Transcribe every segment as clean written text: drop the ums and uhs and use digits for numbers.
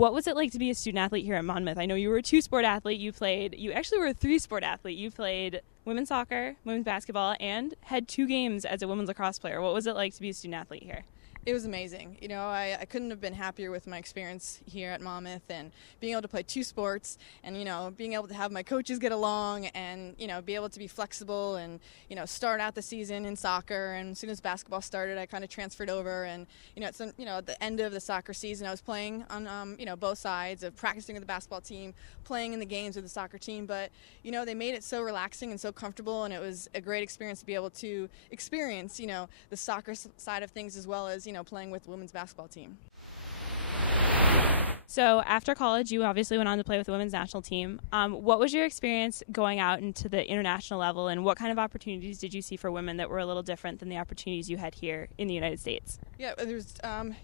What was it like to be a student athlete here at Monmouth? I know you were a two-sport athlete. You actually were a three-sport athlete. You played women's soccer, women's basketball, and had 2 games as a women's lacrosse player. What was it like to be a student athlete here? It was amazing. You know, I couldn't have been happier with my experience here at Monmouth and being able to play 2 sports and, you know, being able to have my coaches get along and, you know, be able to be flexible and, you know, start out the season in soccer. And as soon as basketball started, I kind of transferred over. And, you know, at the end of the soccer season, I was playing on, you know, both sides of practicing with the basketball team, playing in the games with the soccer team. But, you know, they made it so relaxing and so comfortable. And it was a great experience to be able to experience, you know, the soccer side of things as well as, you know, playing with the women's basketball team. So after college, you obviously went on to play with the women's national team. What was your experience going out into the international level, and what kind of opportunities did you see for women that were a little different than the opportunities you had here in the United States? Yeah, there's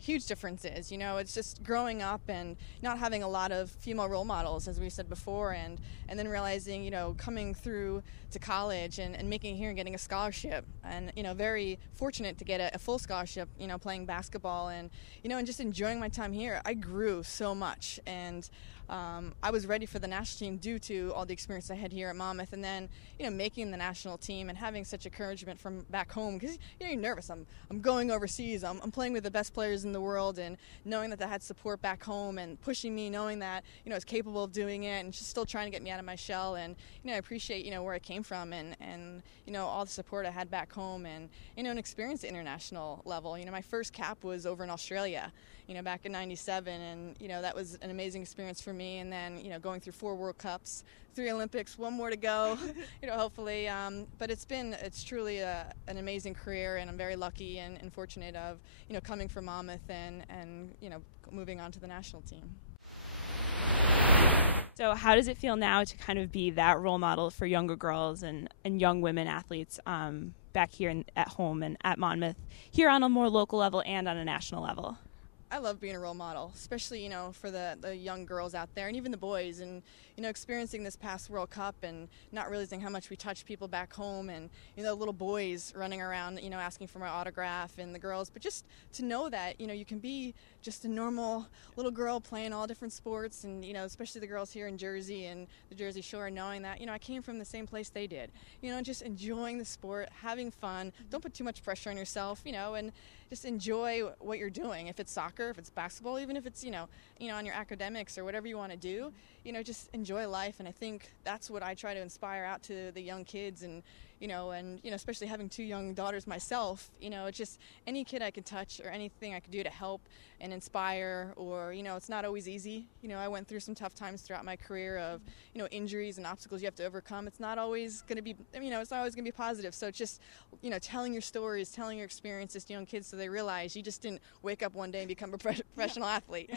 huge differences. You know, it's just growing up and not having a lot of female role models, as we said before, and then realizing, you know, coming through to college and making it here and getting a scholarship, and, you know, very fortunate to get a full scholarship, you know, playing basketball and, you know, and just enjoying my time here. I grew so much, and I was ready for the national team due to all the experience I had here at Monmouth, and then, you know, making the national team and having such encouragement from back home, because, you know, you're nervous. I'm going overseas. I'm playing with the best players in the world, and knowing that I had support back home and pushing me, knowing that, you know, I was capable of doing it and just still trying to get me out of my shell. And, you know, I appreciate, you know, where I came from and you know, all the support I had back home and, you know, an experience at international level. You know, my first cap was over in Australia, you know, back in '97, and, you know, that was an amazing experience for me. And then, you know, going through 4 World Cups, 3 Olympics, 1 more to go, you know, hopefully. But it's truly an amazing career, and I'm very lucky and fortunate of, you know, coming from Monmouth and you know, moving on to the national team. So how does it feel now to kind of be that role model for younger girls and young women athletes back here at home and at Monmouth, here on a more local level and on a national level? I love being a role model, especially, you know, for the young girls out there and even the boys, and, you know, experiencing this past World Cup and not realizing how much we touch people back home, and, you know, little boys running around, you know, asking for my autograph, and the girls, but just to know that, you know, you can be just a normal little girl playing all different sports, and, you know, especially the girls here in Jersey and the Jersey Shore, knowing that, you know, I came from the same place they did, you know, just enjoying the sport, having fun, don't put too much pressure on yourself, you know, and just enjoy what you're doing. If it's soccer, if it's basketball, even if it's, you know, on your academics or whatever you want to do, you know, just enjoy life. And I think that's what I try to inspire out to the young kids, and, you know, especially having 2 young daughters myself, you know, it's just any kid I could touch or anything I could do to help and inspire, or, you know, it's not always easy. You know, I went through some tough times throughout my career of, you know, injuries and obstacles you have to overcome. It's not always going to be, you know, it's not always going to be positive. So it's just, you know, telling your stories, telling your experiences to young kids so they realize you just didn't wake up one day and become a professional athlete.